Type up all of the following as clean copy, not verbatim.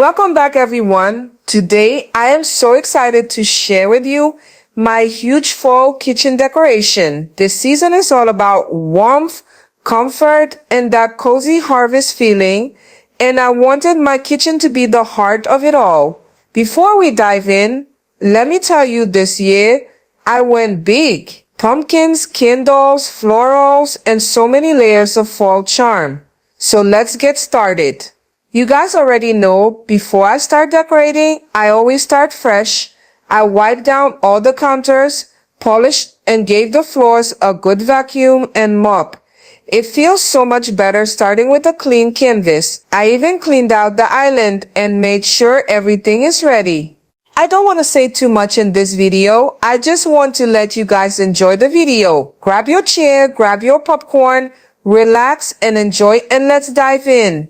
Welcome back, everyone. Today, I am so excited to share with you my huge fall kitchen decoration. This season is all about warmth, comfort, and that cozy harvest feeling, and I wanted my kitchen to be the heart of it all. Before we dive in, let me tell you this year, I went big. Pumpkins, candles, florals, and so many layers of fall charm. So let's get started. You guys already know, before I start decorating, I always start fresh. I wiped down all the counters, polished, and gave the floors a good vacuum and mop. It feels so much better starting with a clean canvas. I even cleaned out the island and made sure everything is ready. I don't want to say too much in this video. I just want to let you guys enjoy the video. Grab your chair, grab your popcorn, relax and enjoy, and let's dive in.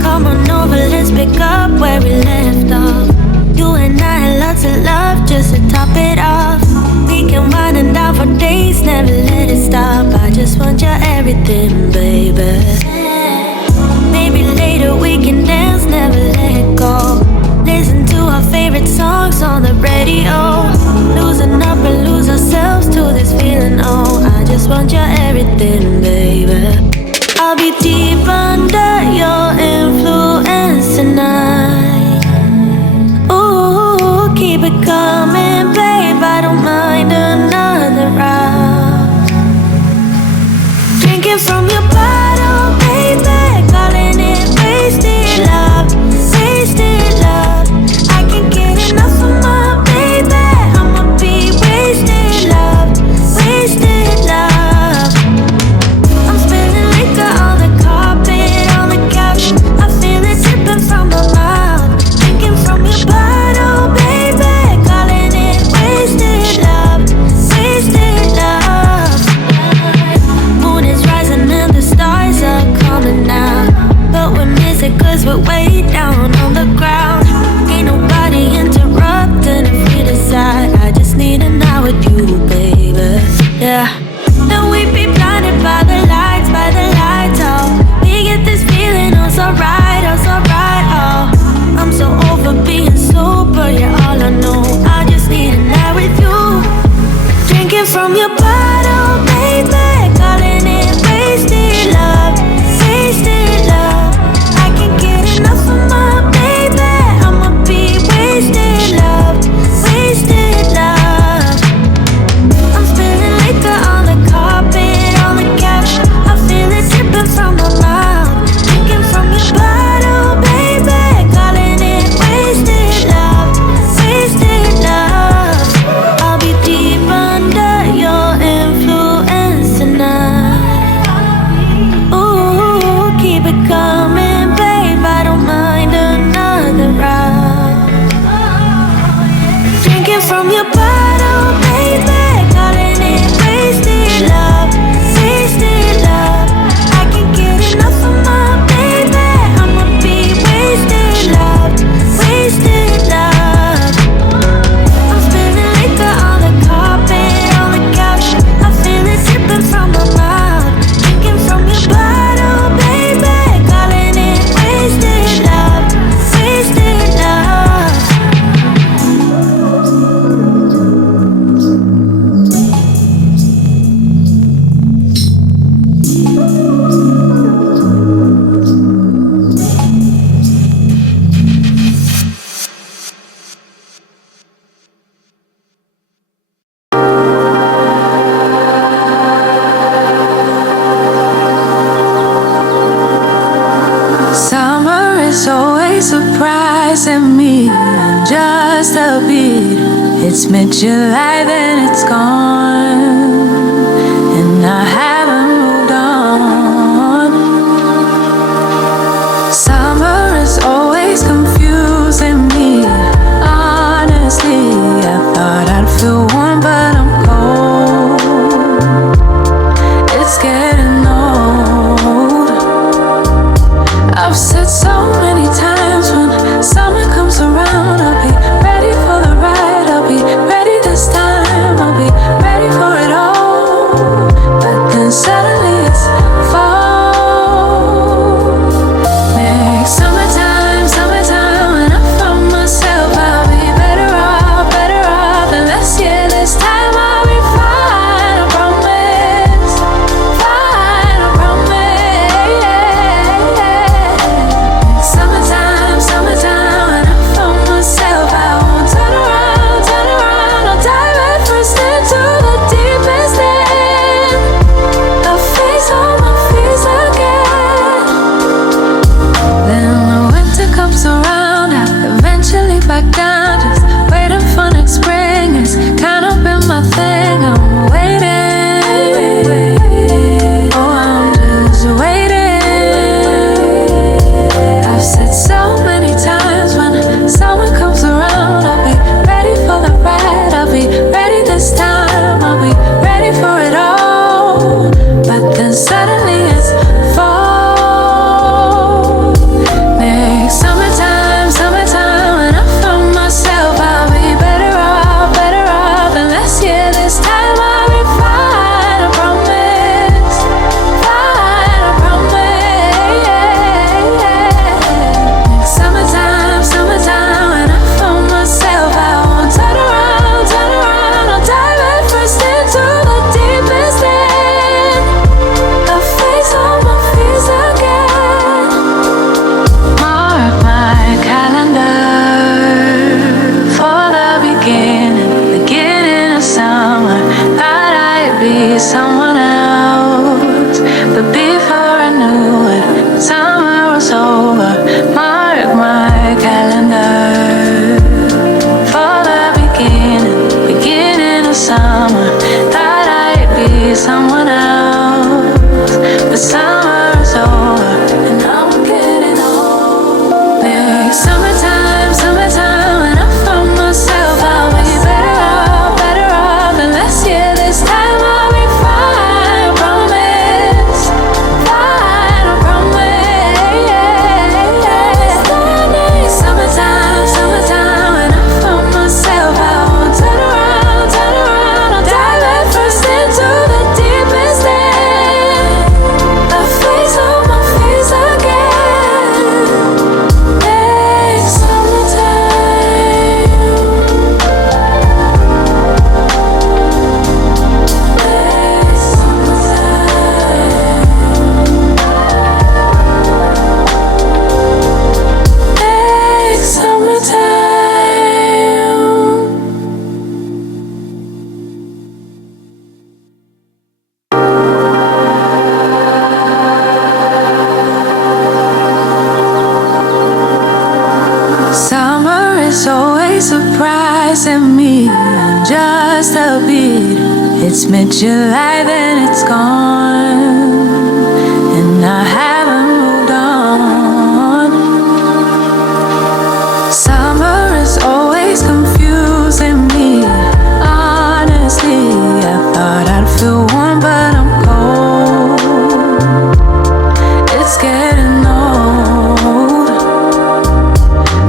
Come on over, let's pick up where we left off. You and I had lots of love just to top it off. We can wind it down for days, never let it stop. I just want your everything, baby. Maybe later we can dance, never let go. Listen to our favorite songs on the radio. Losing up and lose ourselves to this feeling, oh. I just want your everything, baby. I'll be deep under your influence tonight. Ooh, keep it coming, babe, I don't mind another round. Drinking from your bottle, baby, calling it wasted love, wasted love. I can't get enough of my baby, I'ma be wasted love, wasted love. I'm spilling liquor on the carpet, on the couch, I feel it dripping from my mouth. Drinking from your bottle, baby, calling it wasted love, wasted love. Moon is rising and the stars are coming out, but we miss it cause we're way down on the ground. Ain't nobody interrupting if we decide. I just need an hour with you, baby. Yeah. Then we be blinded by the lights, oh. We get this feeling, oh, so right, oh. I'm so over being sober, you're all I know. I just need a night with you. Drinking from your bottle, baby, calling it wasted love, wasted love. I can't get enough of my baby, I'ma be wasted love, wasted love. I'm spilling liquor on the carpet, on the couch, I feel it dripping from my mouth. Drinking from your bottle, baby, calling it wasted love, wasted love. I'll be deep under your influence tonight. Ooh, keep it coming, babe, I don't mind another round. Drinking from your bottle, baby, calling it wasted love, wasted love. I can't get enough of my baby, I'ma be wasted love, wasted love. I'm spilling liquor on the carpet, on the couch, I feel it dripping from my mouth. Drinking from your bottle, baby, calling it wasted love, wasted love. Summer is always surprising me, just a bit. It's mid-July, then it's gone, and I haven't moved on. Summer is always confusing me, honestly. I thought I'd feel warm, but I'm cold. It's getting old. I've said so many times, when summer comes It's mid-July, then it's gone, and I haven't moved on. Summer is always confusing me. Honestly, I thought I'd feel warm, but I'm cold. It's getting old.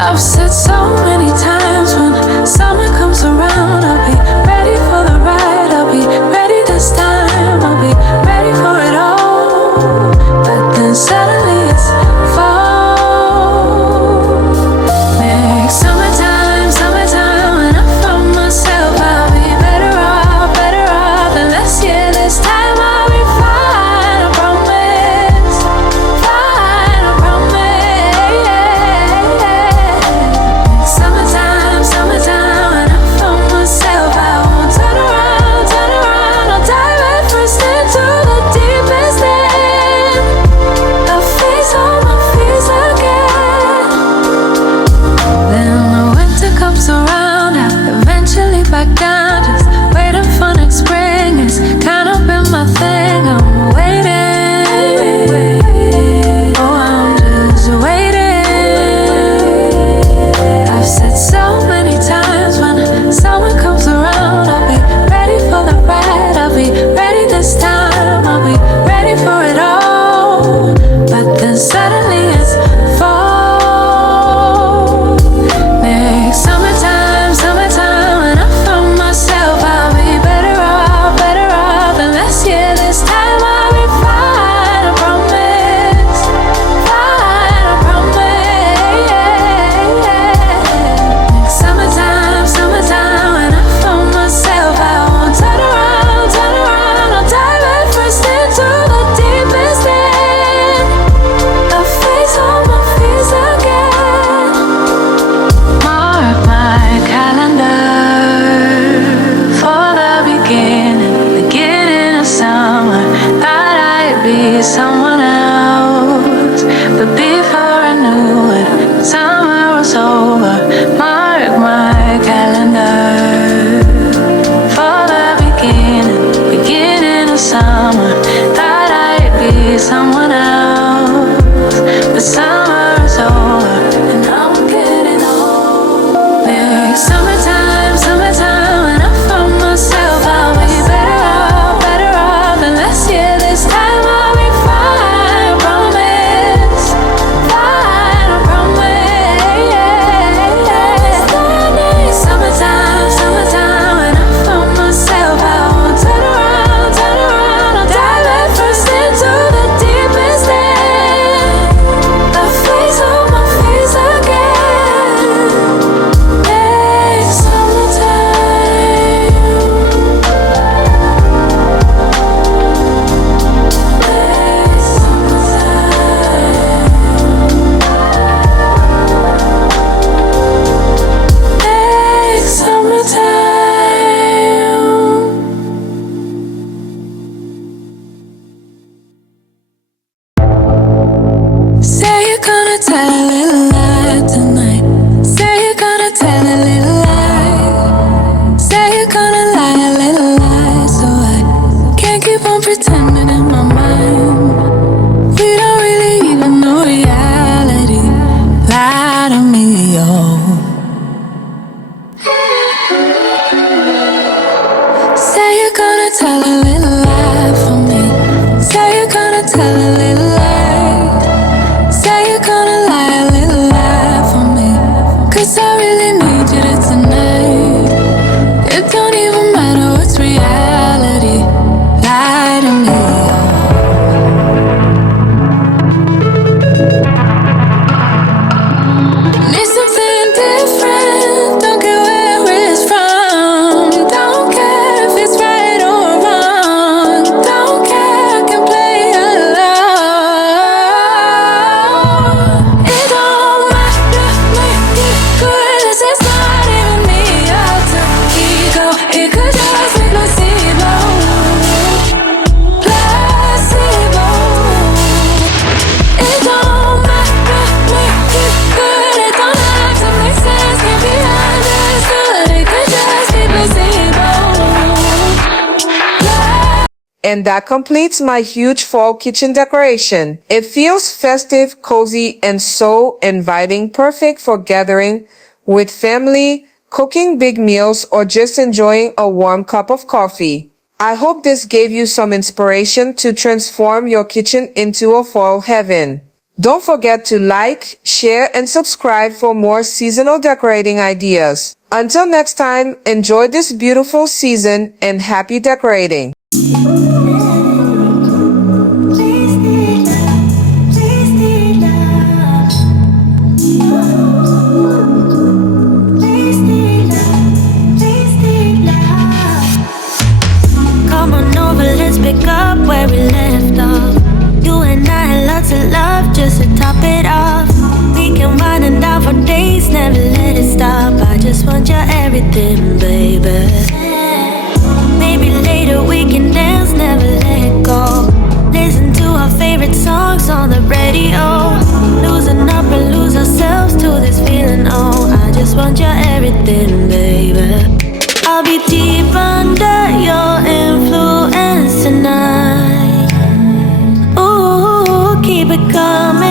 I've said so many times, when summer comes around, I'll be ready for the ride. I'll be ready this time. I'll be ready for it all. But then suddenly it's fall. Next summertime, summertime, when I found myself, I'll be better off than last year. This time I'll be fine, I promise. Fine, I promise. Summertime, summertime, when I found myself, I won't turn around, I'll dive head first into the deepest end. I'll face all my fears again. Then the winter comes around, I eventually back down, just waiting for next spring. It's kind of been my thing, I'm waiting. Oh, I'm just waiting. I've said so many times, when summer comes around, I'll be ready for the ride. I'll be ready this time. I'll be ready for it all. But then suddenly it's fall. Next summertime, summertime, when I found myself, I'll be better off than last year. This time I'll be fine, I promise. Fine, I promise. Summertime, summertime, when I found myself, I won't turn around, I'll dive head first into the deepest end. I'll face all my fears again. Mark my calendar for the beginning of summer. Thought I'd be someone else, but before I knew it, summer was over. Mark my calendar for the beginning of summer. Thought I'd be someone else, but summer is over, and I'm getting old. Next summertime, summertime, when I found myself, I'll be better off than last year. This time I'll be fine, I promise. Fine, I promise. Summertime, summertime, when I found myself, I won't turn around, I'll dive head first into the deepest And that completes my huge fall kitchen decoration. It feels festive, cozy, and so inviting, perfect for gathering with family, cooking big meals, or just enjoying a warm cup of coffee. I hope this gave you some inspiration to transform your kitchen into a fall heaven. Don't forget to like, share, and subscribe for more seasonal decorating ideas. Until next time, enjoy this beautiful season and happy decorating. Come on over, let's pick up where we left off. You and I had lots of love just to top it off. We can wind and down for days, never let it stop. I just want your everything, baby. Maybe later we can dance, never let go. Listen to our favorite songs on the radio. Losing up and lose ourselves to this feeling, oh, I just want your everything, baby. I'll be deep under your influence tonight. Ooh, keep it coming.